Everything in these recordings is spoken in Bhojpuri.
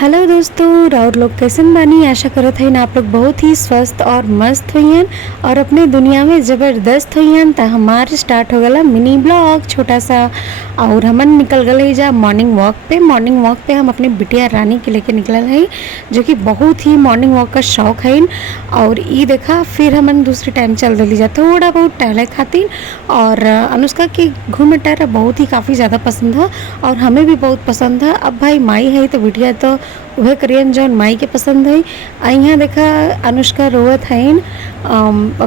हेलो दोस्तों, और लोग कैसन बानी। आशा करत हइन आप लोग बहुत ही स्वस्थ और मस्त हुईन और अपने दुनिया में ज़बरदस्त हुईन। त हमार स्टार्ट हो गला मिनी ब्लॉग छोटा सा। और हमन निकल गए जा मॉर्निंग वॉक पे। मॉर्निंग वॉक पे हम अपने बिटिया रानी के लेके निकलल है, जो कि बहुत ही मॉर्निंग वॉक का शौक है। और ई देखा फिर हमन दूसरी टाइम चल दिली जा थोड़ा बहुत टहले खातिर। और अनुष्का के घूमे टहरा बहुत ही काफ़ी ज़्यादा पसंद है और हमें भी बहुत पसंद है। अब भाई माई है तो बिटिया तो वह करियन जौन माई के पसंद है। यहाँ देखा अनुष्का रोवत हइन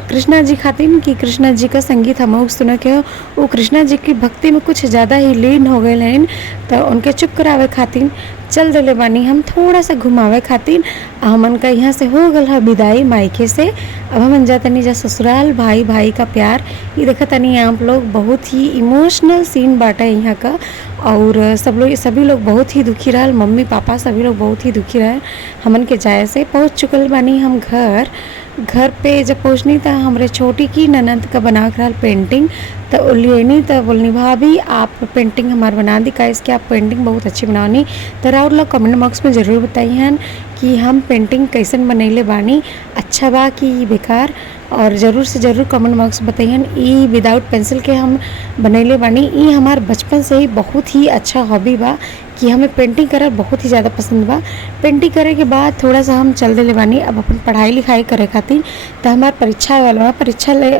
कृष्णा जी खातिन कि कृष्णा जी का संगीत हम सुने के वो कृष्णा जी की भक्ति में कुछ ज़्यादा ही लीन हो गए हैं। तो उनके चुप करावे खातिर चल दिले बानी हम थोड़ा सा घुमावे खातिर। हमन का यहाँ से हो गल है विदाई मायके से। अब हमन जा तनी जा ससुराल। भाई भाई का प्यार ये देखा तनी आप लोग, बहुत ही इमोशनल सीन बाटा यहाँ का। और सभी लोग बहुत ही दुखी रहा, मम्मी पापा सभी लोग बहुत ही दुखी रहे हमन के जाए से। पहुँच चुकल बानी हम घर पे। जब पहुँचनी तो हमरे छोटी की ननद का बना कर पेंटिंग तो लेनी तो बोलनी भाभी आप पेंटिंग हमार बना दी का, इसके आप पेंटिंग बहुत अच्छी बनानी। तो और लोग कमेंट बॉक्स में ज़रूर बताइए कि हम पेंटिंग कैसन बनैले बानी, अच्छा बा कि बेकार। और ज़रूर से ज़रूर कमेंट बॉक्स बताइए। ई विदाउट पेंसिल के हम बनैले बानी। ई हमार बचपन से ही बहुत ही अच्छा हॉबी बा कि हमें पेंटिंग करना बहुत ही ज़्यादा पसंद बा। पेंटिंग करे के बाद थोड़ा सा हम चल दिले बानी अब अपन पढ़ाई लिखाई करे खातिर। तो हमार परीक्षा वाला बा, परीक्षा ले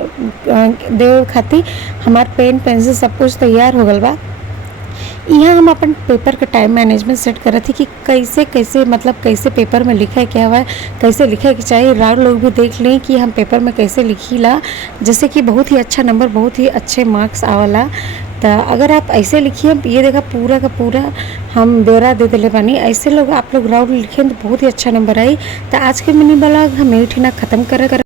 दे खातिर हमार पेन पेंसिल सब कुछ तैयार हो गल बा। यहाँ हम अपन पेपर का टाइम मैनेजमेंट सेट कर रहे थे कि कैसे मतलब कैसे पेपर में लिखा है क्या हुआ है, कैसे लिखे के चाहिए। राउर लोग भी देख लें कि हम पेपर में कैसे लिखीला, जैसे कि बहुत ही अच्छा नंबर, बहुत ही अच्छे मार्क्स आवला। तो अगर आप ऐसे लिखिए, ये देखा पूरा का पूरा हम ब्यौरा दे दिले बानी। ऐसे लोग आप लोग राउर लिखें तो बहुत ही अच्छा नंबर आई। तो आज के मिनी ब्लॉग हम एठी ना ख़त्म कर